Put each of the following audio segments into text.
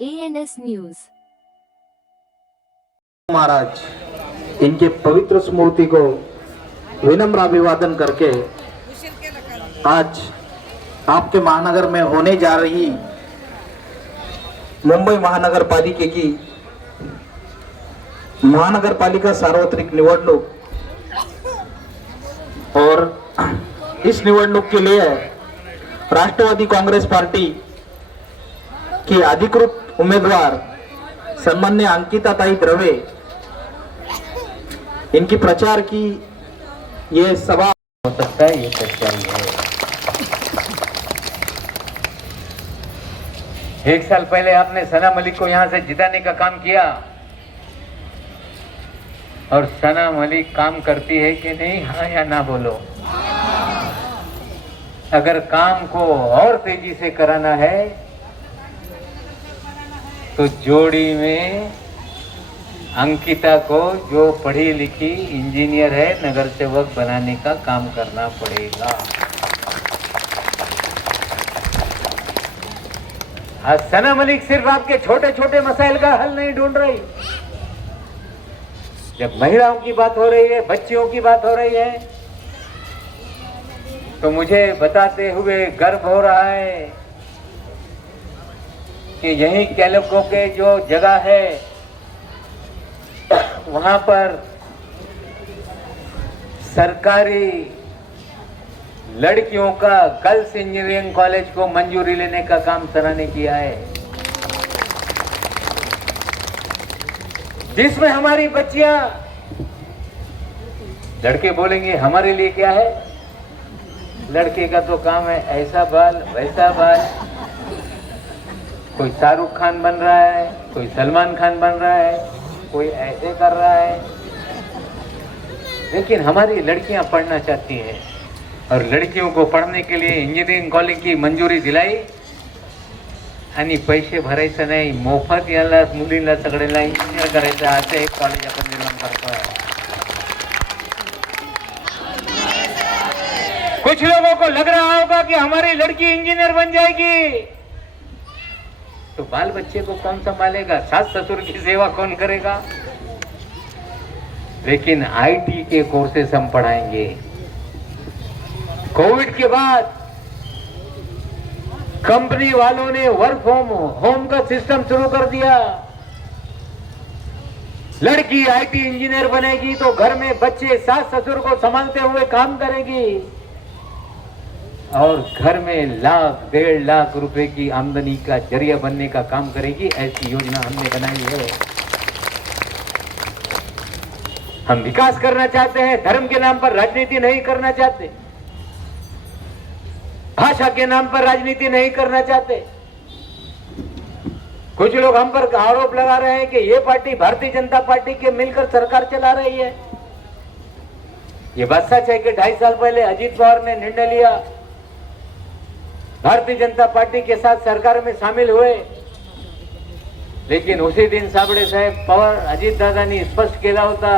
ANS news. महाराज इनके पवित्र स्मृति को विनम्र अभिवादन करके आज आपके महानगर में होने जा रही मुंबई महानगर पालिके की महानगर पालिका सार्वत्रिक निवडणूक और इस निवडणूक के लिए राष्ट्रवादी कांग्रेस पार्टी की अधिकृत उम्मीदवार सन्मान्य अंकिताताई द्रवे इनकी प्रचार की ये सभा हो सकता है, ये सच्चाई है। 1 साल पहले आपने सना मलिक को यहां से जिताने का काम किया और सना मलिक काम करती है कि नहीं, हाँ या ना बोलो। अगर काम को और तेजी से कराना है तो जोड़ी में अंकिता को, जो पढ़ी लिखी इंजीनियर है, नगर सेवक बनाने का काम करना पड़ेगा। आज सना मलिक सिर्फ आपके छोटे छोटे मसाइल का हल नहीं ढूंढ रही। जब महिलाओं की बात हो रही है, बच्चियों की बात हो रही है, तो मुझे बताते हुए गर्व हो रहा है कि यही कैलको के जो जगह है वहां पर सरकारी लड़कियों का गर्ल्स इंजीनियरिंग कॉलेज को मंजूरी लेने का काम सना ने किया है, जिसमें हमारी बच्चियां, लड़के बोलेंगे हमारे लिए क्या है, लड़के का तो काम है ऐसा बाल वैसा बाल, कोई शाहरुख खान बन रहा है, कोई सलमान खान बन रहा है, कोई ऐसे कर रहा है। लेकिन हमारी लड़कियां पढ़ना चाहती हैं और लड़कियों को पढ़ने के लिए इंजिनिअरिंग कॉलेज की मंजुरी दिलाई आणि पैसे भरायचं नाही, मोफत याला मुलींना सगळ्यांना इंजिनियर करायचं, असं एक कॉलेज आपण निर्माण करतोय। कुछ लोगों को लग रहा होगा कि हमारी लड़की इंजीनियर बन जाएगी तो बाल बच्चे को कौन संभालेगा, सास ससुर की सेवा कौन करेगा। लेकिन आईटी के कोर्सेस हम पढ़ाएंगे। कोविड के बाद कंपनी वालों ने वर्क फ्रॉम होम का सिस्टम शुरू कर दिया। लड़की आईटी इंजीनियर बनेगी तो घर में बच्चे सास ससुर को संभालते हुए काम करेगी और घर में लाख 1.5 लाख रुपए की आमदनी का जरिया बनने का काम करेगी। ऐसी योजना हमने बनाई है। हम विकास करना चाहते हैं, धर्म के नाम पर राजनीति नहीं करना चाहते, भाषा के नाम पर राजनीति नहीं करना चाहते। कुछ लोग हम पर आरोप लगा रहे हैं कि ये पार्टी भारतीय जनता पार्टी के मिलकर सरकार चला रही है। ये बात सच है कि 2.5 साल पहले अजीत पवार ने निर्णय लिया, भारतीय जनता पार्टी के साथ सरकार में शामिल हुए, लेकिन उसी दिन साबळे साहेब पवार अजित दादांनी स्पष्ट केला होता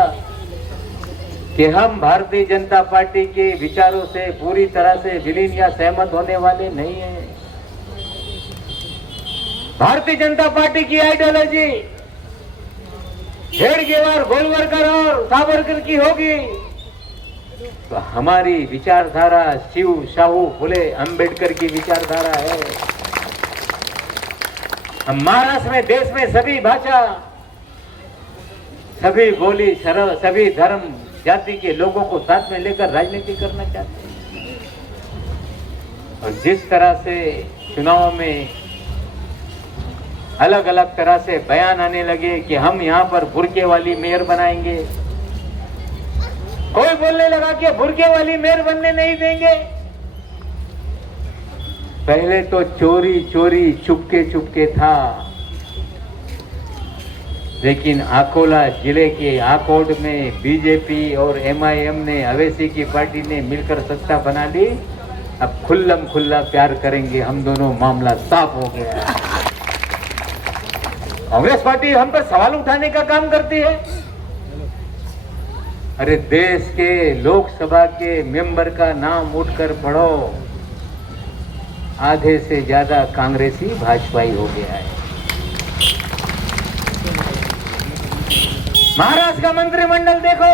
कि हम भारतीय जनता पार्टी के विचारों से पूरी तरह से विलीन या सहमत होने वाले नहीं हैं। भारतीय जनता पार्टी की आइडियोलॉजी हेडगेवार, गोलवलकर और सावरकर की होगी तो हमारी विचारधारा शिव, शाहू, फुले, अंबेडकर की विचारधारा है। हम महाराष्ट्र में, देश में सभी भाषा, सभी बोली, सभी धर्म जाति के लोगों को साथ में लेकर राजनीति करना चाहते हैं। और जिस तरह से चुनाव में अलग अलग तरह से बयान आने लगे कि हम यहाँ पर बुर्के वाली मेयर बनाएंगे, कोई बोलने लगा कि बुर्के वाली मेयर बनने नहीं देंगे। पहले तो चोरी चोरी चुपके चुपके था, लेकिन अकोला जिले के आकोट में बीजेपी और एमआईएम ने, अवैसी की पार्टी ने मिलकर सत्ता बना ली। अब खुल्लम खुल्ला प्यार करेंगे हम दोनों, मामला साफ हो गया। कांग्रेस पार्टी हम पर सवाल उठाने का काम करती है। अरे देश के लोकसभा के मेंबर का नाम उठकर पढ़ो, आधे से ज्यादा कांग्रेसी भाजपाई हो गया है। महाराष्ट्र का मंत्रिमंडल देखो,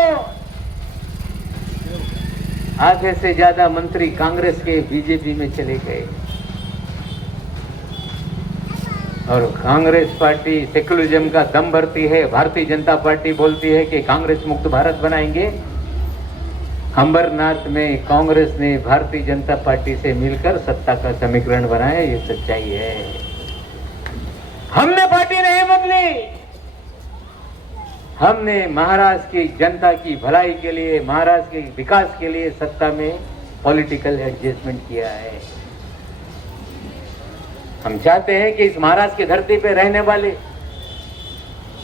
आधे से ज्यादा मंत्री कांग्रेस के बीजेपी में चले गए और कांग्रेस पार्टी सेक्युलरिज्म का दम भरती है। भारतीय जनता पार्टी बोलती है कि कांग्रेस मुक्त भारत बनाएंगे। अमरनाथ में कांग्रेस ने भारतीय जनता पार्टी से मिलकर सत्ता का समीकरण बनाया, ये सच्चाई है। हमने पार्टी नहीं बदली, हमने महाराष्ट्र की जनता की भलाई के लिए, महाराष्ट्र के विकास के लिए सत्ता में पॉलिटिकल एडजस्टमेंट किया है। हम चाहते हैं कि इस महाराष्ट्र की धरती पे रहने वाले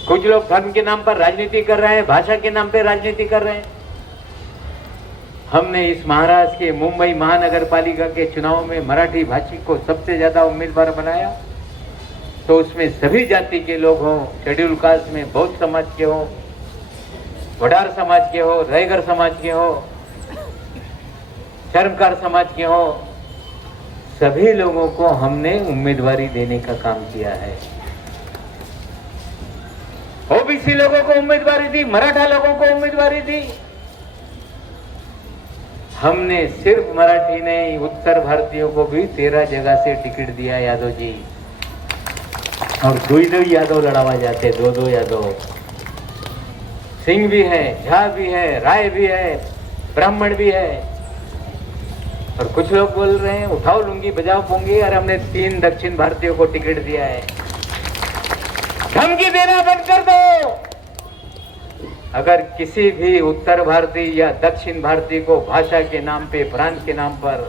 कुछ लोग धर्म के नाम पर राजनीति कर रहे हैं, भाषा के नाम पे राजनीति कर रहे हैं। हमने इस महाराष्ट्र के मुंबई महानगर पालिका के चुनाव में मराठी भाषी को सबसे ज्यादा उम्मीदवार बनाया, तो उसमें सभी जाति के लोग हों, शेड्यूल कास्ट में बौद्ध समाज के हो, वडार समाज के हो, रैगर समाज के हो, चर्मकार समाज के हो, सभी लोगों को हमने उम्मीदवारी देने का काम किया है। ओबीसी लोगों को उम्मीदवारी दी, मराठा लोगों को उम्मीदवारी दी। हमने सिर्फ मराठी नहीं, उत्तर भारतीयों को भी 13 जगह से टिकट दिया यादव जी, और दो यादव लड़ावा जाते, दो यादव। सिंह भी है, झा भी है, राय भी है, ब्राह्मण भी है। और कुछ लोग बोल रहे हैं उठाओ लुंगी बजाओ पोंगी, और हमने 3 दक्षिण भारतीयों को टिकट दिया है। धमकी देना बंद कर दो। अगर किसी भी उत्तर भारतीय या दक्षिण भारतीय को भाषा के नाम पे, प्रांत के नाम पर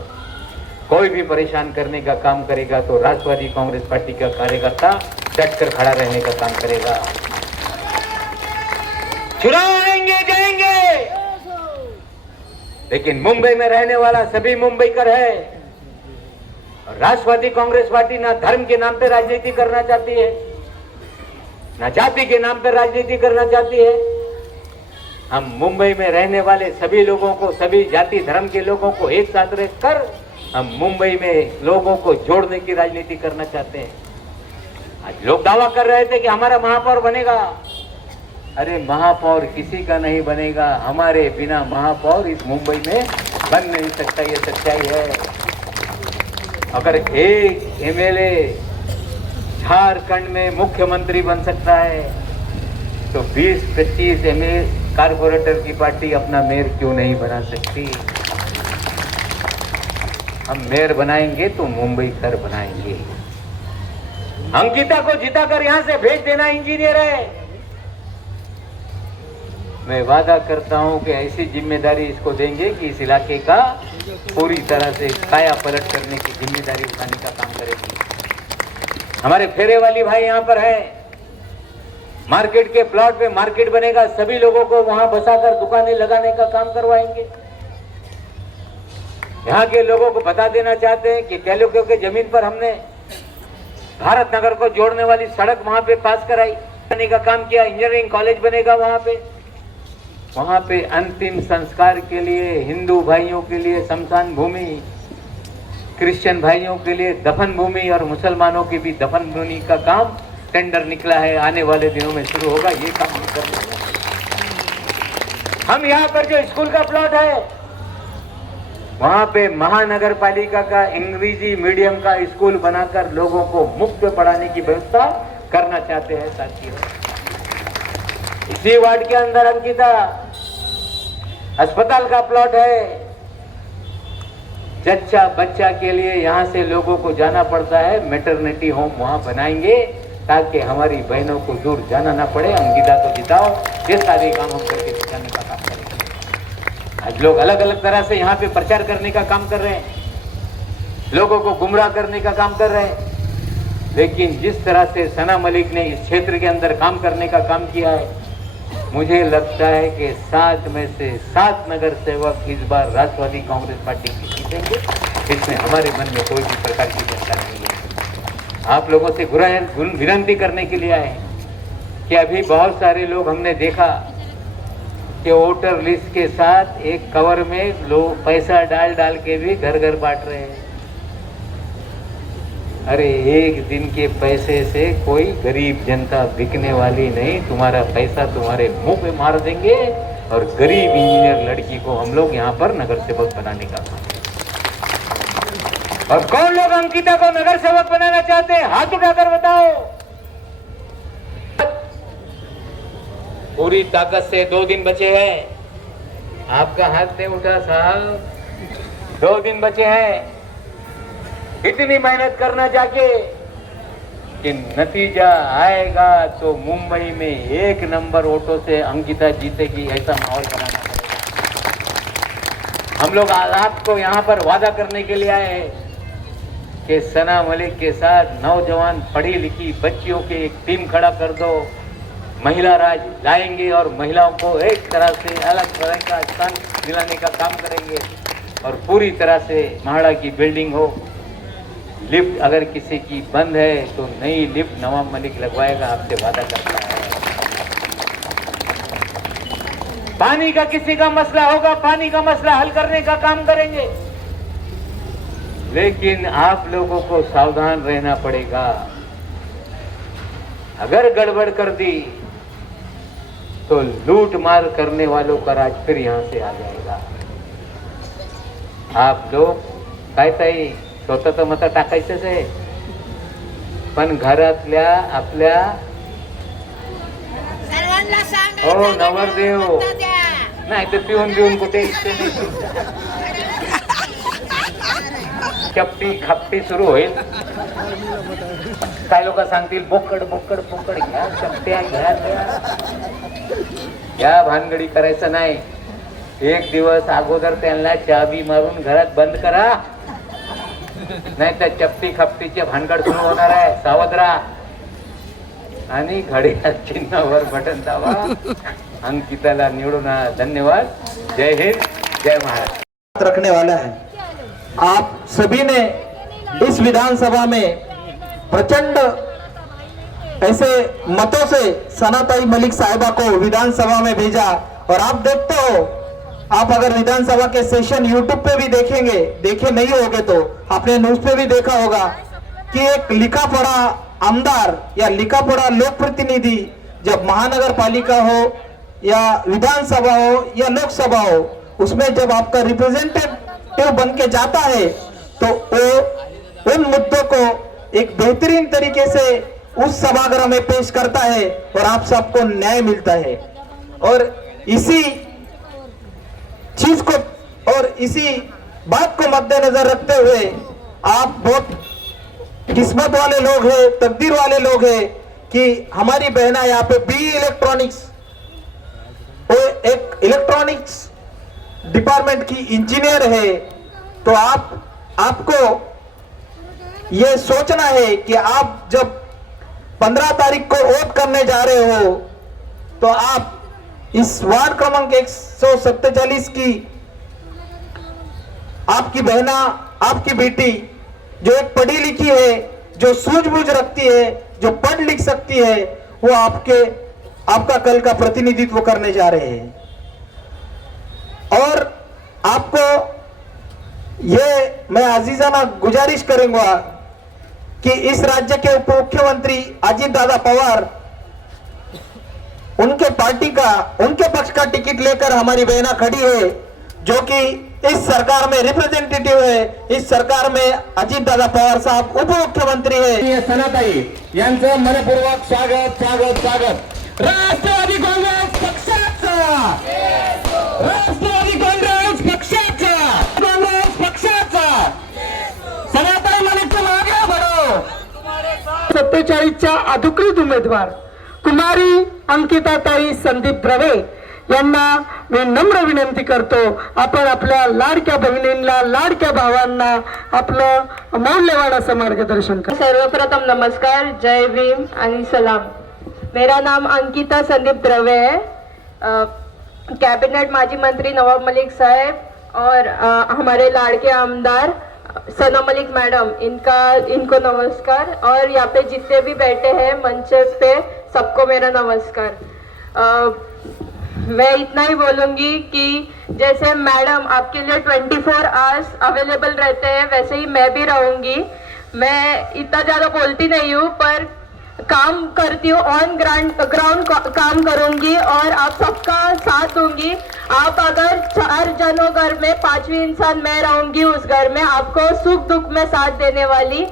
कोई भी परेशान करने का काम करेगा, तो राष्ट्रवादी कांग्रेस पार्टी का कार्यकर्ता डटकर खड़ा रहने का काम करेगा। चुनाव आएंगे जाएंगे, लेकिन मुंबई में रहने वाला सभी मुंबईकर है। और राष्ट्रवादी कांग्रेस पार्टी ना धर्म के नाम पे राजनीति करना चाहती है, ना जाति के नाम पे राजनीति करना चाहती है। हम मुंबई में रहने वाले सभी लोगों को, सभी जाति धर्म के लोगों को एक साथ रखकर हम मुंबई में लोगों को जोड़ने की राजनीति करना चाहते हैं। आज लोग दावा कर रहे थे कि हमारा महापौर बनेगा। अरे महापौर किसी का नहीं बनेगा, हमारे बिना महापौर इस मुंबई में बन नहीं सकता, ये सच्चाई है। अगर एक एमएलए झारखंड में मुख्यमंत्री बन सकता है, तो 20-25 एमएलए कारपोरेटर की पार्टी अपना मेयर क्यों नहीं बना सकती। हम मेयर बनाएंगे तो मुंबई कर बनाएंगे। अंकिता को जिताकर यहां से भेज देना इंजीनियर है। मैं वादा करता हूं कि ऐसी जिम्मेदारी इसको देंगे कि इस इलाके का पूरी तरह से काया पलट करने की जिम्मेदारी उठाने का काम करेगी। हमारे फेरे वाली भाई यहां पर है। मार्केट के प्लॉट पे मार्केट बनेगा, सभी लोगों को वहां बसाकर दुकानें लगाने का काम करवाएंगे। यहाँ के लोगों को बता देना चाहते हैं कि कैलोक्यो के जमीन पर हमने भारत नगर को जोड़ने वाली सड़क वहां पे पास कराई, करने का काम किया। इंजीनियरिंग कॉलेज बनेगा वहां पे अंतिम संस्कार के लिए हिंदू भाइयों के लिए शमशान भूमि, क्रिश्चियन भाइयों के लिए दफन भूमि और मुसलमानों की भी दफन भूमि का काम टेंडर निकला है, आने वाले दिनों में शुरू होगा। ये काम हम कर रहे हैं। हम यहाँ पर जो स्कूल का प्लॉट है, वहां पे महानगर पालिका का अंग्रेजी मीडियम का स्कूल बनाकर लोगों को मुफ्त में पढ़ाने की व्यवस्था करना चाहते हैं साथियों। इसी वार्ड के अंदर अंकिता अस्पताल का प्लॉट है। जच्चा बच्चा के लिए यहाँ से लोगों को जाना पड़ता है, मैटरनिटी होम वहां बनाएंगे ताकि हमारी बहनों को दूर जाना ना पड़े। अंकिता को जिताओ, ये सारे काम हम करके दिखाने का काम करेंगे। आज लोग अलग अलग तरह से यहाँ पे प्रचार करने का काम कर रहे हैं, लोगों को गुमराह करने का काम कर रहे हैं, लेकिन जिस तरह से सना मलिक ने इस क्षेत्र के अंदर काम करने का काम किया है, मुझे लगता है कि 7 में से 7 नगर सेवक इस बार राष्ट्रवादी कांग्रेस पार्टी की जीतेंगे। इसमें हमारे मन में कोई भी प्रकार की चिंता नहीं है। आप लोगों से विनती करने के लिए आए कि अभी बहुत सारे लोग हमने देखा कि वोटर लिस्ट के साथ एक कवर में लोग पैसा डाल के भी घर घर बांट रहे हैं। अरे एक दिन के पैसे से कोई गरीब जनता बिकने वाली नहीं। तुम्हारा पैसा तुम्हारे मुंह पे मार देंगे और गरीब इंजीनियर लड़की को हम लोग यहाँ पर नगर सेवक बनाने का काम। और कौन लोग अंकिता को नगर सेवक बनाना चाहते हैं? हाथ उठाकर बताओ। पूरी ताकत से 2 दिन बचे हैं। आपका हाथ नहीं उठा साहब। 2 दिन बचे हैं। इतनी मेहनत करना जाके कि नतीजा आएगा तो मुंबई में 1 नंबर वोटों से अंकिता जीतेगी, ऐसा माहौल बनाना पड़ेगा। हम लोग आज आपको यहाँ पर वादा करने के लिए आए हैं कि सना मलिक के साथ नौजवान पढ़ी लिखी बच्चियों की एक टीम खड़ा कर दो, महिला राज लाएंगे और महिलाओं को एक तरह से अलग तरह का स्थान दिलाने का काम करेंगे। और पूरी तरह से महाड़ा की बिल्डिंग हो। लिफ्ट अगर किसी की बंद है तो नई लिफ्ट नवाब मलिक लगवाएगा, आपसे वादा करता है। पानी का किसी का मसला होगा, पानी का मसला हल करने का काम करेंगे। लेकिन आप लोगों को सावधान रहना पड़ेगा। अगर गड़बड़ कर दी तो लूट मार करने वालों का राज फिर यहां से आ जाएगा। आप लोग काय ताई स्वतः मत टाकायचंच आहे, पण घरातल्या आपल्या सर्वांना सांगायचं हो नाही, नवरदेव मतं द्या. नाही तर पिऊन पिऊन कुठे चपटी खापटी सुरू होईल। काय लोक सांगतील बोकड बोकड बोकड घ्या, चपट्या घ्या या भानगडी करायचं नाही। एक दिवस अगोदर त्यांना चाबी मारून घरात बंद करा, नाही तर चपटी खपटीचे भानगड सुरू होणार आहे। सावध राहा आणि घड्याळ चिन्हावर बटन दाबा, अंकिताला निवडून आणा। धन्यवाद। जय हिंद, जय महाराष्ट्र। रखने वाला है। आप सभी ने इस विधानसभा में प्रचंड ऐसे मतों से सनाताई मलिक साहिबा को विधानसभा में भेजा। और आप देखते हो, आप अगर विधानसभा के सेशन यूट्यूब पे भी देखेंगे, देखे नहीं होगे तो आपने न्यूज पे भी देखा होगा कि एक लिखा पढ़ा आमदार या लिखा पढ़ा लोक प्रतिनिधि जब महानगर पालिका हो या विधानसभा हो या लोकसभा हो, उसमें जब आपका रिप्रेजेंटेटिव बन के जाता है तो वो उन मुद्दों को एक बेहतरीन तरीके से उस सभागृह में पेश करता है और आप सबको न्याय मिलता है। और इसी चीज को और इसी बात को मद्देनजर रखते हुए आप बहुत किस्मत वाले लोग हैं, तकदीर वाले लोग हैं कि हमारी बहना यहाँ पे बी इलेक्ट्रॉनिक्स, वो एक इलेक्ट्रॉनिक्स डिपार्टमेंट की इंजीनियर है। तो आपको ये सोचना है कि आप जब 15 तारीख को वोट करने जा रहे हो तो आप इस वार्ड क्रमांक 147 की आपकी बहना, आपकी बेटी जो एक पढ़ी लिखी है, जो सूझबूझ रखती है, जो पढ़ लिख सकती है, वो आपका कल का प्रतिनिधित्व करने जा रहे हैं। और आपको ये मैं अजीजाना गुजारिश करूंगा कि इस राज्य के उप मुख्यमंत्री अजीत दादा पवार उनके पार्टी का, उनके पक्ष का टिकट लेकर हमारी बहना खड़ी है, जो कि इस सरकार में रिप्रेजेंटेटिव है। इस सरकार में अजीत दादा पवार साहब उप मुख्यमंत्री है। सनाताई यांचं मनपूर्वक स्वागत स्वागत स्वागत। राष्ट्रवादी काँग्रेस पक्षाचा, राष्ट्रवादी काँग्रेस पक्षाचा, काँग्रेस पक्षाचा सनाताई मलिक मागे बढो। 47च्या अधिकृत उमेदवार कुमारी अंकिताताई संदीप द्रवे यांना मी नम्र विनंती करतो, आपण आपल्या लाडक्या बहिणींना, लाडक्या भावांना आपलं मौल्यवान असं मार्गदर्शन करा। सर्वप्रथम नमस्कार, जय भीम आणि सलाम। मेरा नाम अंकिता संदीप द्रवे है। कैबिनेट माजी मंत्री नवाब मलिक साहब और हमारे लाड़के आमदार सना मलिक मैडम, इनको नमस्कार। और यहाँ पे जितने भी बैठे हैं मंच पे सबको मेरा नमस्कार। मैं इतना ही बोलूँगी कि जैसे मैडम आपके लिए 24 आवर्स अवेलेबल रहते हैं, वैसे ही मैं भी रहूँगी। मैं इतना ज़्यादा बोलती नहीं हूँ, पर काम करती हूँ, ऑन ग्राउंड काम करूँगी और आप सबका साथ दूंगी। आप अगर 4 जनों घर में 5वीं इंसान मैं रहूँगी उस घर में, आपको सुख दुख में साथ देने वाली।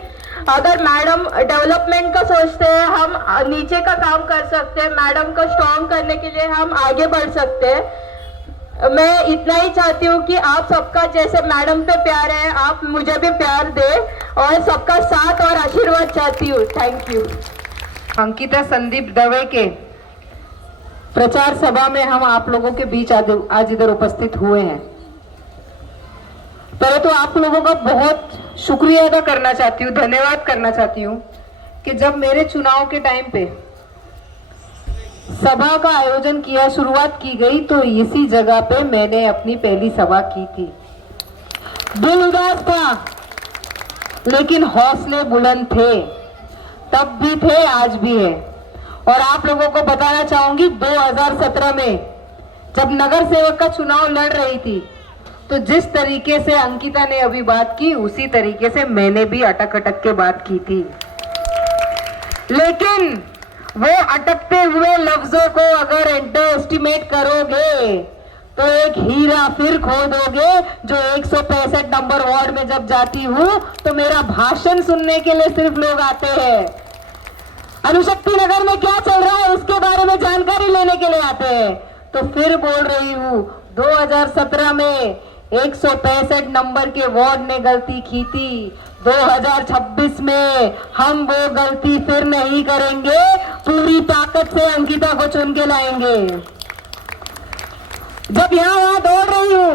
अगर मैडम डेवलपमेंट का सोचते हैं, हम नीचे का काम कर सकते हैं, मैडम को स्ट्रॉन्ग करने के लिए हम आगे बढ़ सकते हैं। मैं इतना ही चाहती हूँ कि आप सबका जैसे मैडम पे प्यार है, आप मुझे भी प्यार दे और सबका साथ और आशीर्वाद चाहती हूँ। Thank you. अंकिता संदीप दवे के प्रचार सभा में हम आप लोगों के बीच आज इधर उपस्थित हुए हैं। पहले तो आप लोगों का बहुत शुक्रिया अदा करना चाहती हूँ, धन्यवाद करना चाहती हूँ कि जब मेरे चुनाव के टाइम पे सभा का आयोजन किया, शुरुआत की गई, तो इसी जगह पे मैंने अपनी पहली सभा की थी। दिल उदास था लेकिन हौसले बुलंद थे, तब भी थे, आज भी है। और आप लोगों को बताना चाहूंगी 2017 में जब नगर सेवक का चुनाव लड़ रही थी, तो जिस तरीके से अंकिता ने अभी बात की उसी तरीके से मैंने भी अटक अटक के बात की थी। लेकिन वो अटकते हुए लफ्जों को अगर अंडर एस्टिमेट करोगे तो एक हीरा फिर खो दोगे। जो 165 नंबर वार्ड में जब जाती हूँ तो मेरा भाषण सुनने के लिए सिर्फ लोग आते हैं, अनुशक्ति नगर में क्या चल रहा है उसके बारे में जानकारी लेने के लिए आते हैं। तो फिर बोल रही हूँ 2017 में 165 नंबर के वार्ड ने गलती की थी, 2026 में हम वो गलती फिर नहीं करेंगे, पूरी ताकत से अंकिता को चुन के लाएंगे। जब यहाँ दौड़ रही हूँ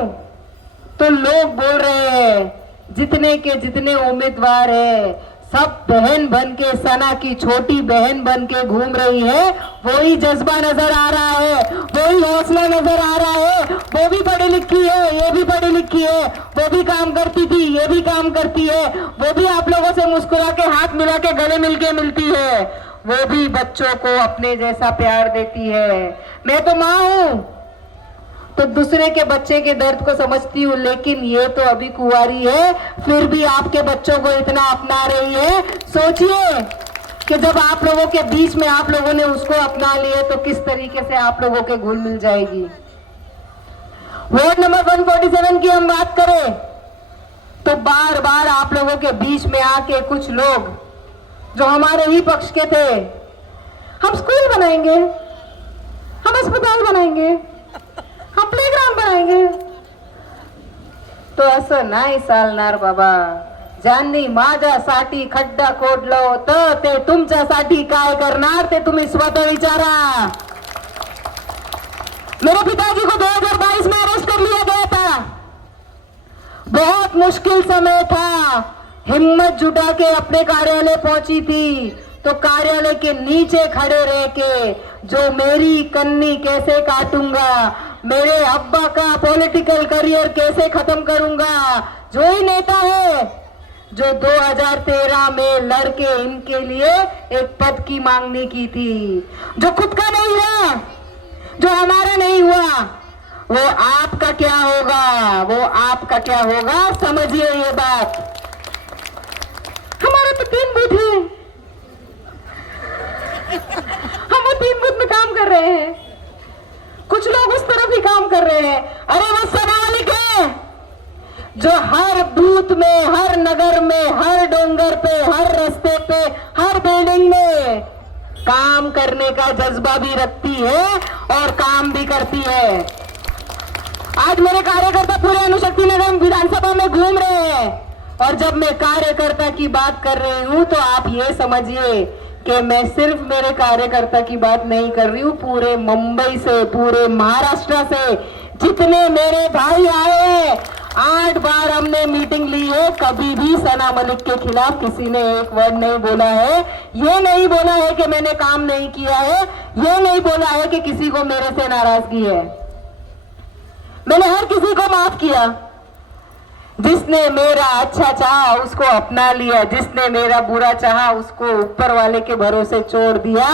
तो लोग बोल रहे हैं जितने के जितने उम्मीदवार है सब बहन बन के, सना की छोटी बहन बन के घूम रही है। वही जज्बा नजर आ रहा है, वही हौसला नजर आ रहा है। वो भी पढ़ी लिखी है, ये भी पढ़ी लिखी है, वो भी काम करती थी, ये भी काम करती है, वो भी आप लोगों से मुस्कुरा के हाथ मिला के गले मिलके मिलती है, वो भी बच्चों को अपने जैसा प्यार देती है। मैं तो माँ हूँ तो दूसरे के बच्चे के दर्द को समझती हूँ, लेकिन ये तो अभी कुंवारी है, फिर भी आपके बच्चों को इतना अपना रही है। सोचिए कि जब आप लोगों के बीच में आप लोगों ने उसको अपना लिया तो किस तरीके से आप लोगों के घुल मिल जाएगी। वार्ड नंबर 147 की हम बात करें तो बार बार आप लोगों के बीच में आके कुछ लोग जो हमारे ही पक्ष के थे, हम स्कूल बनाएंगे, हम अस्पताल बनाएंगे, हम प्लेग्राउंड बनाएंगे, तो असं नाही चालणार बाबा। ज्यांनी माझ्यासाठी खड्डा खोदला तर ते तुमच्यासाठी काय करणार ते तुम्ही स्वतः विचारा। मेरे पिताजी को 2022 में अरेस्ट कर लिया गया था, बहुत मुश्किल समय था, हिम्मत जुटा के अपने कार्यालय पहुंची थी, तो कार्यालय के नीचे खड़े रह के जो मेरी कन्नी कैसे काटूंगा, मेरे अब्बा का पॉलिटिकल करियर कैसे खत्म करूंगा, जो ही नेता है जो 2013 में लड़के इनके लिए एक पद की मांगनी की थी, जो खुद का नहीं हुआ, जो हमारा नहीं हुआ, वो आपका क्या होगा, वो आपका क्या होगा, समझिए ये बात। हमारे तो 3 बूथ है, हम वो 3 बूथ में काम कर रहे हैं, कुछ लोग उस तरफ ही काम कर रहे हैं। अरे वो समालिक है जो हर बूथ में, हर नगर में, हर डोंगर पे, हर रास्ते पे, हर बिल्डिंग में काम करने का जज्बा भी रखती है और काम भी करती है। आज मेरे कार्यकर्ता पूरे अनुशक्ति नगर विधानसभा में घूम रहे हैं, और जब मैं कार्यकर्ता की बात कर रही हूं तो आप ये समझिए कि मैं सिर्फ मेरे कार्यकर्ता की बात नहीं कर रही हूँ, पूरे मुंबई से, पूरे महाराष्ट्र से जितने मेरे भाई आए हैं, 8 बार हमने मीटिंग ली है, कभी भी सना मलिक के खिलाफ किसी ने एक वर्ड नहीं बोला है। ये नहीं बोला है कि मैंने काम नहीं किया है, ये नहीं बोला है कि किसी को मेरे से नाराजगी है। मैंने हर किसी को माफ किया, जिसने मेरा अच्छा चाहा उसको अपना लिया, जिसने मेरा बुरा चाहा उसको ऊपर वाले के भरोसे छोड़ दिया।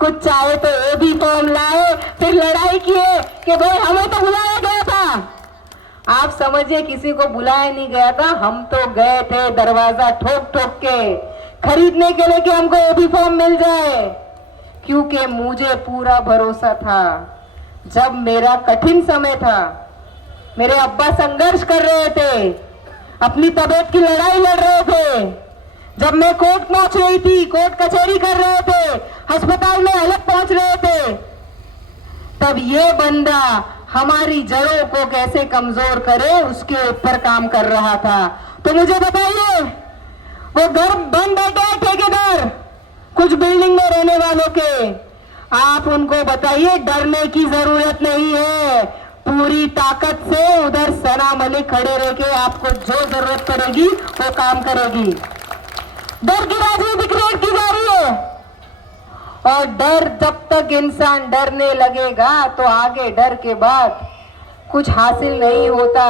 कुछ चाहे तो ये भी फॉर्म लाए, फिर लड़ाई किए कि भाई हमें तो बुलाया गया था। आप समझिए किसी को बुलाया नहीं गया था, हम तो गए थे दरवाजा ठोक ठोक के खरीदने के लिए कि हमको एबी फॉर्म मिल जाए, क्योंकि मुझे पूरा भरोसा था जब मेरा कठिन समय था, मेरे अब्बा संघर्ष कर रहे थे, अपनी तबीयत की लड़ाई लड़ रहे थे, जब मैं कोर्ट पहुंच रही थी, कोर्ट कचहरी कर रहे थे, अस्पताल में अलग पहुंच रहे थे, तब ये बंदा हमारी जड़ों को कैसे कमजोर करे उसके ऊपर काम कर रहा था। तो मुझे बताइए, वो घर बन बैठे हैं ठेकेदार कुछ बिल्डिंग में रहने वालों के, आप उनको बताइए डरने की जरूरत नहीं है, पूरी ताकत से उधर सना मलिक खड़े रह के आपको जो जरूरत पड़ेगी वो काम करेगी। डर की राजनीति क्रिएट की जा रही है, और डर जब तक इंसान डरने लगेगा तो आगे डर के बाद कुछ हासिल नहीं होता।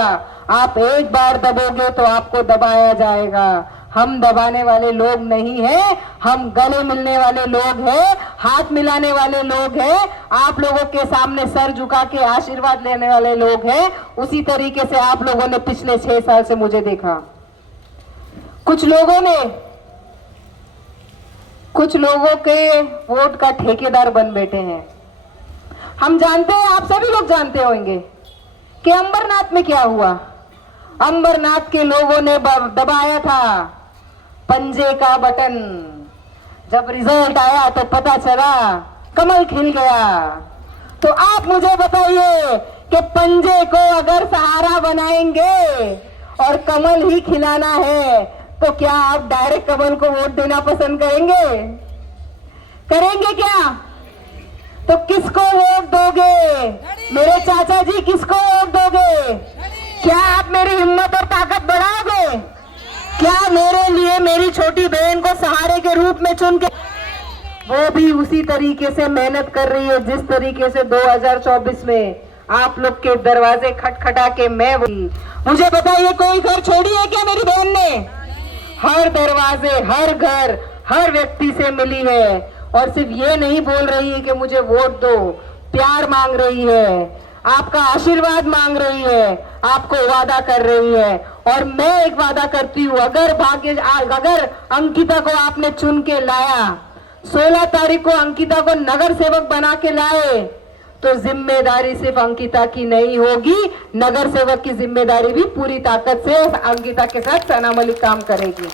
आप एक बार दबोगे तो आपको दबाया जाएगा। हम दबाने वाले लोग नहीं हैं, हम गले मिलने वाले लोग हैं, हाथ मिलाने वाले लोग हैं, आप लोगों के सामने सर झुका के आशीर्वाद लेने वाले लोग हैं। उसी तरीके से आप लोगों ने पिछले 6 साल से मुझे देखा। कुछ लोगों के वोट का ठेकेदार बन बैठे हैं। हम जानते हैं, आप सभी लोग जानते होंगे कि अंबरनाथ में क्या हुआ। अंबरनाथ के लोगों ने दबाया था पंजे का बटन, जब रिजल्ट आया तो पता चला कमल खिल गया। तो आप मुझे बताइए कि पंजे को अगर सहारा बनाएंगे और कमल ही खिलाना है तो क्या आप डायरेक्ट कमल को वोट देना पसंद करेंगे क्या? तो किसको वोट दोगे? मेरे चाचा जी किसको वोट दोगे? क्या आप मेरी हिम्मत और ताकत बढ़ाओगे? क्या मेरे लिए मेरी छोटी बहन को सहारे के रूप में चुन के, वो भी उसी तरीके से मेहनत कर रही है जिस तरीके से 2024 में आप लोग के दरवाजे खटखटा के मैं मुझे बताइए कोई घर छोड़ी है क्या मेरी बहन ने? हर दरवाजे, हर घर, हर व्यक्ति से मिली है, और सिर्फ ये नहीं बोल रही है कि मुझे वोट दो, प्यार मांग रही है, आपका आशीर्वाद मांग रही है, आपको वादा कर रही है। और मैं एक वादा करती हूँ, अगर अंकिता को आपने चुन के लाया, 16 तारीख को अंकिता को नगर सेवक बना के लाए, तो जिम्मेदारी सिर्फ अंकिता की नहीं होगी, नगर सेवक की जिम्मेदारी भी पूरी ताकत से अंकिता के साथ सना मलिक काम करेगी।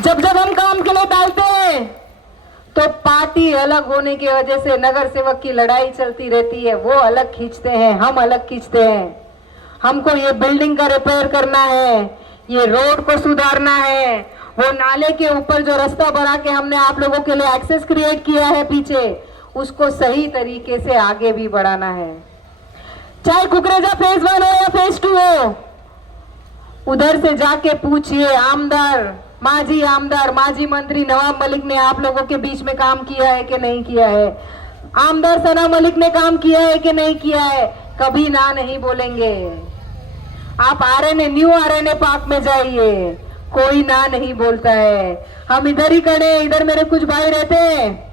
जब हम काम के लिए डालते हैं तो पार्टी अलग होने की वजह से नगर सेवक की लड़ाई चलती रहती है, वो अलग खींचते हैं, हम अलग खींचते हैं। हमको ये बिल्डिंग का रिपेयर करना है, ये रोड को सुधारना है, वो नाले के ऊपर जो रास्ता बना के हमने आप लोगों के लिए एक्सेस क्रिएट किया है पीछे, उसको सही तरीके से आगे भी बढ़ाना है। चाहे कुकरेजा फेज 1 हो या फेज 2 हो, उधर से जाके पूछिए आमदार माजी मंत्री नवाब मलिक ने आप लोगों के बीच में काम किया है कि नहीं किया है, आमदार सना मलिक ने काम किया है कि नहीं किया है, कभी ना नहीं बोलेंगे। आप न्यू आरएनए पार्क में जाइए, कोई ना नहीं बोलता है। हम इधर ही खड़े, इधर मेरे कुछ भाई रहते हैं,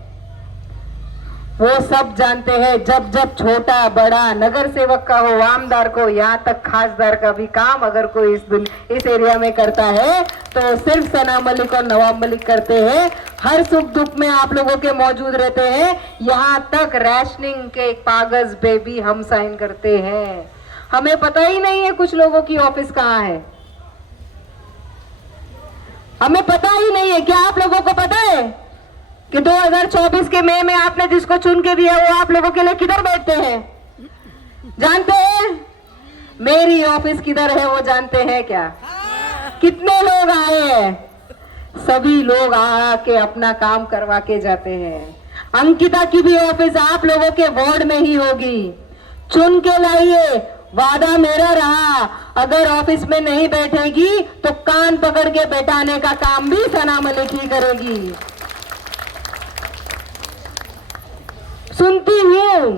वो सब जानते हैं। जब छोटा बड़ा नगर सेवक का हो, आमदार को, यहाँ तक खासदार का भी काम अगर कोई इस एरिया में करता है तो सिर्फ सना मलिक और नवाब मलिक करते हैं। हर सुख दुख में आप लोगों के मौजूद रहते हैं, यहाँ तक रैशनिंग के कागज पे भी हम साइन करते हैं। हमें पता ही नहीं है कुछ लोगों की ऑफिस कहाँ है, हमें पता ही नहीं है। क्या आप लोगों को पता है कि 2024 के मई में आपने जिसको चुन के दिया वो आप लोगों के लिए किधर बैठते हैं? जानते हैं मेरी ऑफिस किधर है? वो जानते हैं क्या? कितने लोग आए हैं? सभी लोग आके अपना काम करवा के जाते हैं। अंकिता की भी ऑफिस आप लोगों के वार्ड में ही होगी, चुन के लाइए। वादा मेरा रहा, अगर ऑफिस में नहीं बैठेगी तो कान पकड़ के बैठाने का काम भी सना मलिक ही करेगी। सुनती हूँ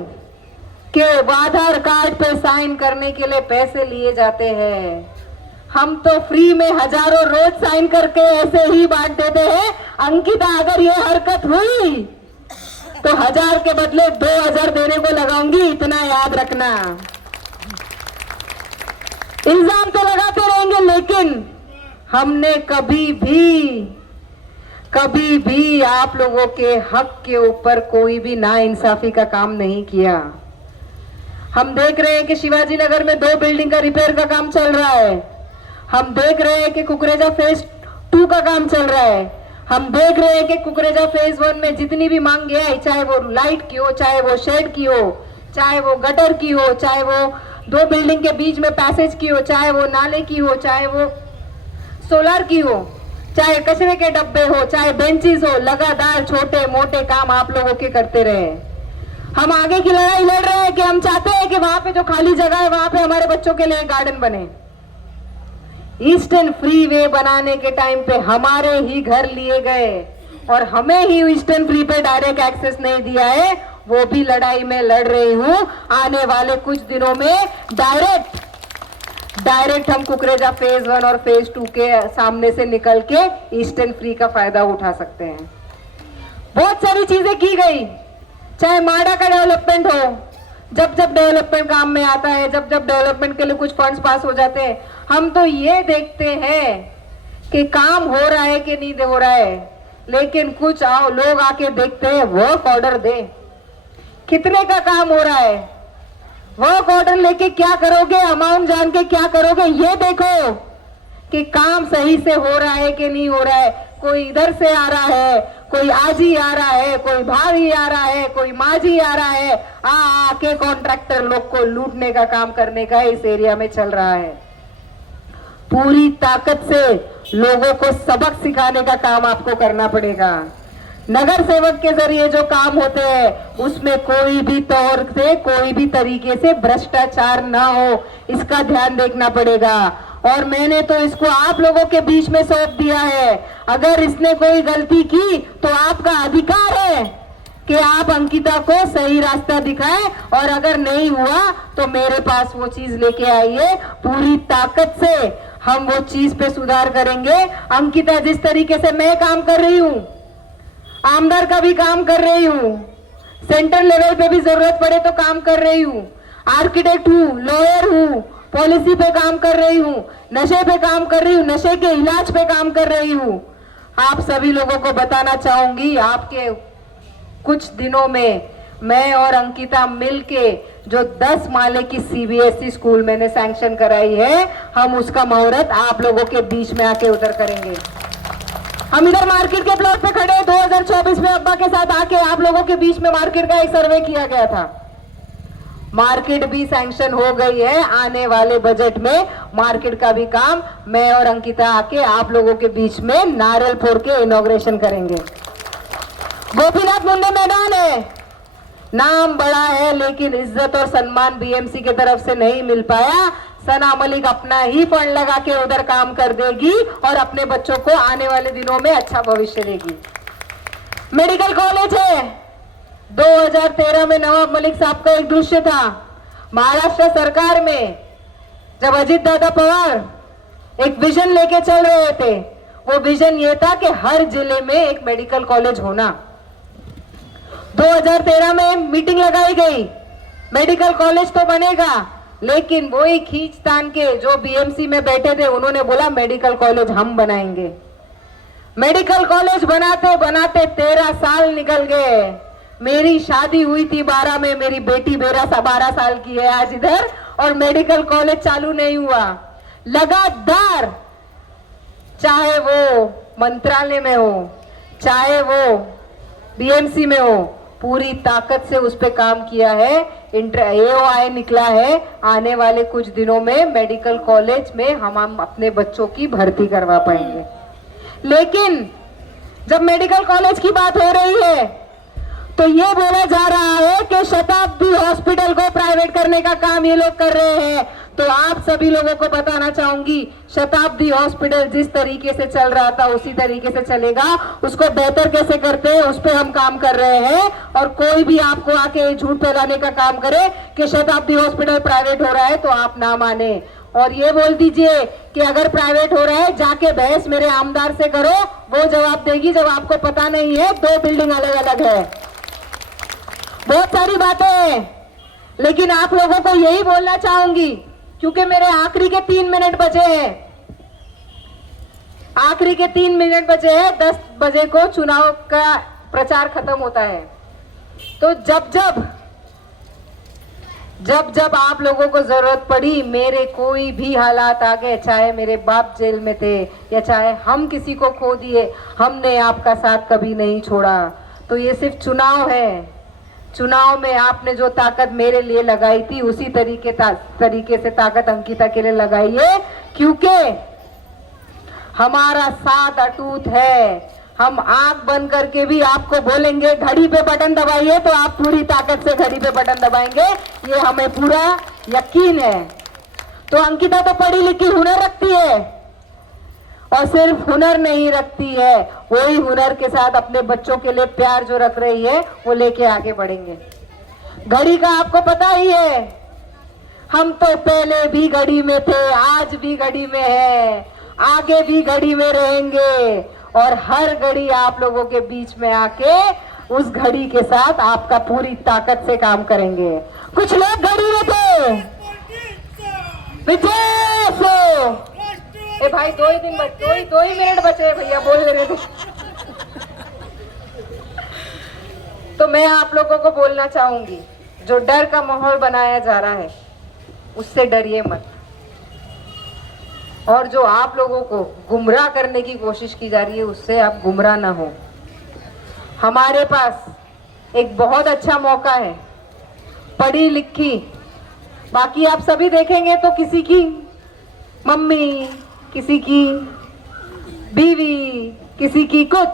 कि आधार कार्ड पे साइन करने के लिए पैसे लिए जाते हैं, हम तो फ्री में हजारों रोज साइन करके ऐसे ही बांट देते हैं। अंकिता अगर ये हरकत हुई तो 1000 के बदले 2000 देने को लगाऊंगी, इतना याद रखना। इल्जाम तो लगाते रहेंगे, लेकिन हमने कभी भी आप लोगों के हक के ऊपर कोई भी नाइंसाफी का काम नहीं किया। हम देख रहे हैं कि शिवाजी नगर में 2 बिल्डिंग का रिपेयर का काम चल रहा है। हम देख रहे हैं कि कुकरेजा फेज 2 का काम चल रहा है। हम देख रहे हैं कि कुकरेजा फेज 1 में जितनी भी मांगे आई, चाहे वो लाइट की हो, चाहे वो शेड की हो, चाहे वो गटर की हो, चाहे वो 2 बिल्डिंग के बीच में पैसेज की हो, चाहे वो नाले की हो, चाहे वो सोलर की हो, चाहे कचरे के डब्बे हो, चाहे बेंचेस हो, लगातार छोटे मोटे काम आप लोगों के करते रहे। हम आगे की लड़ाई लड़ रहे हैं कि हम चाहते हैं कि वहां पे जो खाली जगह है वहां पे हमारे बच्चों के लिए गार्डन बने। ईस्टर्न फ्री वे बनाने के टाइम पे हमारे ही घर लिए गए और हमें ही ईस्टर्न फ्री पे डायरेक्ट एक्सेस नहीं दिया है। वो भी लड़ाई में लड़ रही हूं। आने वाले कुछ दिनों में डायरेक्ट हम कुकरेजा फेज 1 और फेज 2 के सामने से निकल के ईस्टर्न फ्री का फायदा उठा सकते हैं। बहुत सारी चीजें की गई, चाहे माडा का डेवलपमेंट हो, जब डेवलपमेंट काम में आता है, जब डेवलपमेंट के लिए कुछ फंड्स पास हो जाते हैं, हम तो ये देखते हैं कि काम हो रहा है कि नहीं हो रहा है, लेकिन कुछ लोग आके देखते हैं वर्क ऑर्डर दे, कितने का काम हो रहा है, वर्क ऑर्डर लेके क्या करोगे, अमाउंट जान के क्या करोगे, ये देखो कि काम सही से हो रहा है कि नहीं हो रहा है। कोई इधर से आ रहा है, कोई आजी आ रहा है, कोई भाभी आ रहा है, कोई माजी आ रहा है, आके कॉन्ट्रैक्टर लोग को लूटने का काम करने का इस एरिया में चल रहा है। पूरी ताकत से लोगों को सबक सिखाने का काम आपको करना पड़ेगा। नगर सेवक के जरिए जो काम होते हैं उसमें कोई भी तौर से, कोई भी तरीके से भ्रष्टाचार ना हो, इसका ध्यान देखना पड़ेगा। और मैंने तो इसको आप लोगों के बीच में सौंप दिया है। अगर इसने कोई गलती की तो आपका अधिकार है कि आप अंकिता को सही रास्ता दिखाएं, और अगर नहीं हुआ तो मेरे पास वो चीज लेके आइए। पूरी ताकत से हम वो चीज पे सुधार करेंगे। अंकिता जिस तरीके से मैं काम कर रही हूँ, आमदार का भी काम कर रही हूँ, सेंट्रल लेवल पे भी जरूरत पड़े तो काम कर रही हूँ, आर्किटेक्ट हूँ, लॉयर हूँ, पॉलिसी पे काम कर रही हूँ, नशे पे काम कर रही हूँ, नशे के इलाज पे काम कर रही हूँ। आप सभी लोगों को बताना चाहूंगी, आपके कुछ दिनों में मैं और अंकिता मिलके जो 10 माले की सीबीएसई स्कूल मैंने सैंक्शन कराई है, हम उसका मुहूर्त आप लोगों के बीच में आके उधर करेंगे। हम इधर मार्केट के प्लॉट पे खड़े 2024 में अब्बा के साथ आके आप लोगों के बीच में मार्केट का एक सर्वे किया गया था। मार्केट भी सैंक्शन हो गई है। आने वाले बजट में मार्केट का भी काम मैं और अंकिता आके आप लोगों के बीच में नारियल फोड़ के इनॉग्रेशन करेंगे। गोपीनाथ मुंडे मैदान है, नाम बड़ा है लेकिन इज्जत और सम्मान बीएमसी की तरफ से नहीं मिल पाया। सना मलिक अपना ही फंड लगा के उधर काम कर देगी और अपने बच्चों को आने वाले दिनों में अच्छा भविष्य देगी। मेडिकल कॉलेज है, 2013 में नवाब मलिक साहब का एक दृश्य था महाराष्ट्र सरकार में, जब अजीत दादा पवार एक विजन लेके चल रहे थे। वो विजन ये था कि हर जिले में एक मेडिकल कॉलेज होना। 2013 में मीटिंग लगाई गई, मेडिकल कॉलेज तो बनेगा, लेकिन वही खींचतान के जो बीएमसी में बैठे थे उन्होंने बोला मेडिकल कॉलेज हम बनाएंगे। मेडिकल कॉलेज बनाते बनाते 13 साल निकल गए। मेरी शादी हुई थी 12 में, मेरी बेटी 12 साल की है आज इधर, और मेडिकल कॉलेज चालू नहीं हुआ। लगातार चाहे वो मंत्रालय में हो, चाहे वो बीएमसी में हो, पूरी ताकत से उस पे काम किया है। एओआई निकला है। आने वाले कुछ दिनों में मेडिकल कॉलेज में हम अपने बच्चों की भर्ती करवा पाएंगे। लेकिन जब मेडिकल कॉलेज की बात हो रही है तो ये बोला जा रहा है कि शताब्दी हॉस्पिटल को प्राइवेट करने का काम ये लोग कर रहे हैं। तो आप सभी लोगों को बताना चाहूंगी, शताब्दी हॉस्पिटल जिस तरीके से चल रहा था उसी तरीके से चलेगा। उसको बेहतर कैसे करते हैं उस पर हम काम कर रहे हैं। और कोई भी आपको आके झूठ फैलाने का काम करे कि शताब्दी हॉस्पिटल प्राइवेट हो रहा है तो आप ना माने और ये बोल दीजिए कि अगर प्राइवेट हो रहा है जाके बहस मेरे आमदार से करो, वो जवाब देगी जब आपको पता नहीं है 2 बिल्डिंग अलग अलग है। बहुत सारी बातें हैं, लेकिन आप लोगों को यही बोलना चाहूंगी क्योंकि मेरे आखिरी के 3 मिनट बचे हैं। आखिरी के 3 मिनट बचे हैं। 10 बजे को चुनाव का प्रचार खत्म होता है। तो जब जब आप लोगों को जरूरत पड़ी, मेरे कोई भी हालात आ गए, चाहे मेरे बाप जेल में थे या चाहे हम किसी को खो दिए, हमने आपका साथ कभी नहीं छोड़ा। तो ये सिर्फ चुनाव है। चुनाव में आपने जो ताकत मेरे लिए लगाई थी, उसी तरीके से ताकत अंकिता के लिए लगाइए, क्योंकि हमारा साथ अटूट है। हम आंख बंद करके भी आपको बोलेंगे घड़ी पे बटन दबाइए, तो आप पूरी ताकत से घड़ी पे बटन दबाएंगे, ये हमें पूरा यकीन है। तो अंकिता तो पढ़ी लिखी हुनर रखती है, और सिर्फ हुनर नहीं रखती है, वही हुनर के साथ अपने बच्चों के लिए प्यार जो रख रही है, वो लेके आगे बढ़ेंगे। घड़ी का आपको पता ही है, हम तो पहले भी घड़ी में थे, आज भी घड़ी में है, आगे भी घड़ी में रहेंगे, और हर घड़ी आप लोगों के बीच में आके उस घड़ी के साथ आपका पूरी ताकत से काम करेंगे। कुछ लोग घड़ी में थे, विजय सो ए भाई, 2 ही मिनट बचे हैं भैया, बोल रहे थे। तो मैं आप लोगों को बोलना चाहूंगी, जो डर का माहौल बनाया जा रहा है उससे डरिए मत, और जो आप लोगों को गुमराह करने की कोशिश की जा रही है उससे आप गुमराह ना हो। हमारे पास एक बहुत अच्छा मौका है, पढ़ी लिखी, बाकी आप सभी देखेंगे तो किसी की मम्मी, किसी की बीवी, किसी की कुछ,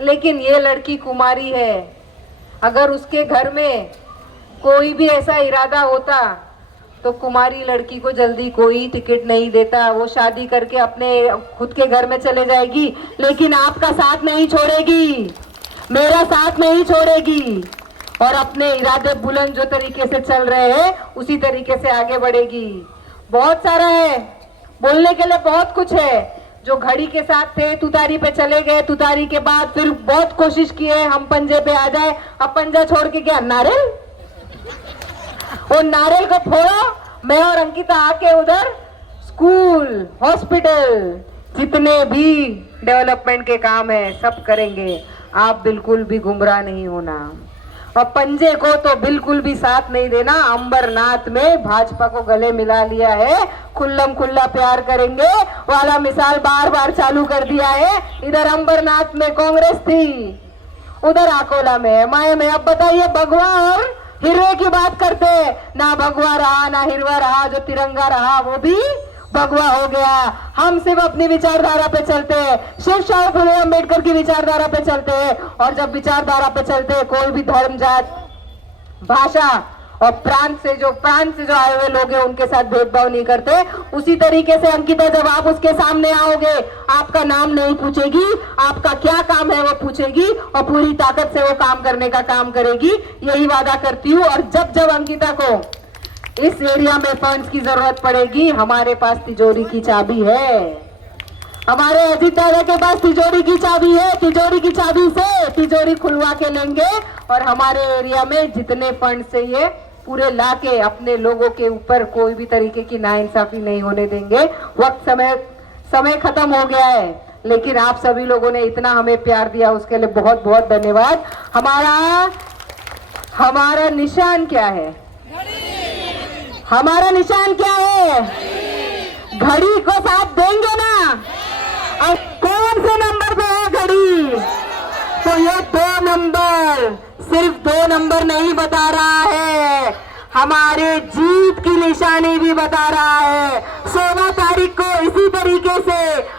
लेकिन ये लड़की कुमारी है। अगर उसके घर में कोई भी ऐसा इरादा होता तो कुमारी लड़की को जल्दी कोई टिकट नहीं देता, वो शादी करके अपने खुद के घर में चले जाएगी, लेकिन आपका साथ नहीं छोड़ेगी, मेरा साथ नहीं छोड़ेगी, और अपने इरादे बुलंद जो तरीके से चल रहे हैं उसी तरीके से आगे बढ़ेगी। बहुत सारा है, बोलने के लिए बहुत कुछ है। जो घड़ी के साथ थे, तुतारी पे चले गए, तुतारी के बाद फिर बहुत कोशिश की है हम पंजे पे आ जाए, अब पंजा छोड़ के क्या नारियल, वो नारियल को फोड़ो। मैं और अंकिता आके उधर स्कूल, हॉस्पिटल, जितने भी डेवलपमेंट के काम है सब करेंगे। आप बिल्कुल भी गुमराह नहीं होना, और पंजे को तो बिल्कुल भी साथ नहीं देना। अंबरनाथ में भाजपा को गले मिला लिया है, खुल्लम खुल्ला प्यार करेंगे वाला मिसाल बार बार चालू कर दिया है। इधर अंबरनाथ में कांग्रेस थी, उधर अकोला में एमआईएम है। अब बताइए, भगवा और हिरवे की बात करते, ना भगवा रहा ना हिरवा रहा, जो तिरंगा रहा वो भी भगवा हो गया। हम सिर्फ अपनी विचारधारा पे चलते हैं, शिव शाह फुले अम्बेडकर की विचारधारा पे चलते हैं, और जब विचारधारा पे चलते हैं कोई भी धर्म, जात, भाषा और प्रांत से जो आए हुए लोग हैं उनके साथ भेदभाव नहीं करते। उसी तरीके से अंकिता, जब आप उसके सामने आओगे, आपका नाम नहीं पूछेगी, आपका क्या काम है वो पूछेगी, और पूरी ताकत से वो काम करने का काम करेगी, यही वादा करती हूँ। और जब जब अंकिता को इस एरिया में फंड्स की जरूरत पड़ेगी, हमारे पास तिजोरी की चाबी है, हमारे अजीत दादा के पास तिजोरी की चाबी है। तिजोरी की चाबी से तिजोरी खुलवा के लेंगे, और हमारे एरिया में जितने फंड चाहिए पूरे लाके अपने लोगों के ऊपर कोई भी तरीके की नाइंसाफी नहीं होने देंगे। वक्त समय खत्म हो गया है, लेकिन आप सभी लोगों ने इतना हमें प्यार दिया, उसके लिए बहुत बहुत धन्यवाद। हमारा निशान क्या है? हमारा निशान क्या है? घड़ी को साथ देंगे ना? और कौन से नंबर पे है घड़ी? तो ये 2 नंबर, सिर्फ 2 नंबर नहीं बता रहा है, हमारे जीत की निशानी भी बता रहा है। 16 तारीख को इसी तरीके से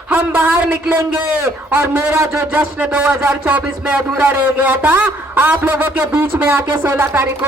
हम बाहर निकलेंगे, और मेरा जो जश्न 2024 में अधूरा रह गया था, आप लोगों के बीच में आके 16 तारीख को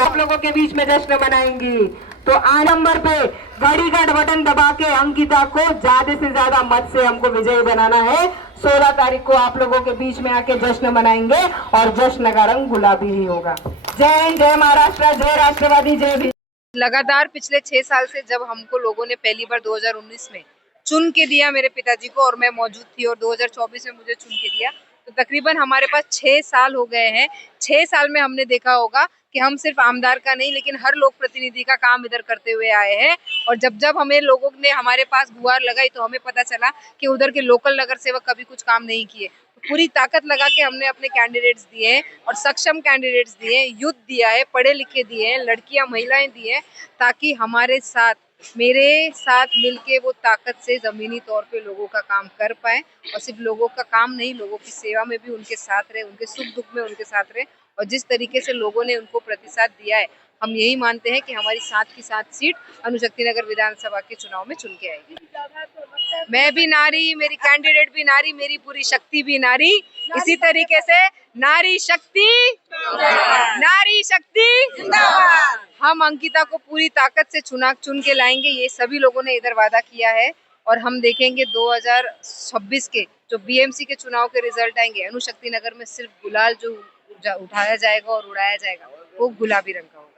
आप लोगों के बीच में जश्न मनाएंगी। तो आ नंबर पे घड़ी का बटन दबा के अंकिता को ज्यादा से ज्यादा मत से हमको विजयी बनाना है। 16 तारीख को आप लोगों के बीच में आके जश्न मनाएंगे, और जश्न का रंग गुलाबी ही होगा। जय हिंद, जय महाराष्ट्र, जय राष्ट्रवादी, जय भी। लगातार पिछले 6 साल से जब हमको लोगों ने पहली बार 2019 में चुन के दिया मेरे पिताजी को, और मैं मौजूद थी, और 2024 में मुझे चुन के दिया, तो तकरीबन हमारे पास 6 साल हो गए हैं। 6 साल में हमने देखा होगा कि हम सिर्फ आमदार का नहीं लेकिन हर लोक प्रतिनिधि का काम इधर करते हुए आए हैं। और जब जब हमें लोगों ने हमारे पास गुहार लगाई तो हमें पता चला कि उधर के लोकल नगर सेवक कभी कुछ काम नहीं किए। पूरी ताकत लगा के हमने अपने कैंडिडेट्स दिए हैं और सक्षम कैंडिडेट्स दिए हैं, यूथ दिया है, पढ़े लिखे दिए हैं, लड़कियां महिलाएं दिए हैं, ताकि हमारे साथ मेरे साथ मिलके वो ताकत से जमीनी तौर पे लोगों का काम कर पाए। और सिर्फ लोगों का काम नहीं, लोगों की सेवा में भी उनके साथ रहे, उनके सुख दुख में उनके साथ रहे। और जिस तरीके से लोगों ने उनको प्रतिसाद दिया है, हम यही मानते हैं कि हमारी 7 की 7 सीट अणुशक्ति नगर विधानसभा के चुनाव में चुन के आएगी। मैं भी नारी, मेरी कैंडिडेट भी नारी, मेरी पूरी शक्ति भी नारी। इसी तरीके से नारी शक्ति हम अंकिता को पूरी ताकत से चुन के लाएंगे, ये सभी लोगों ने इधर वादा किया है। और हम देखेंगे 2026 के जो बीएमसी के चुनाव के रिजल्ट आएंगे, अणुशक्ति नगर में सिर्फ गुलाल जो उठाया जाएगा और उड़ाया जाएगा वो गुलाबी रंग का होगा।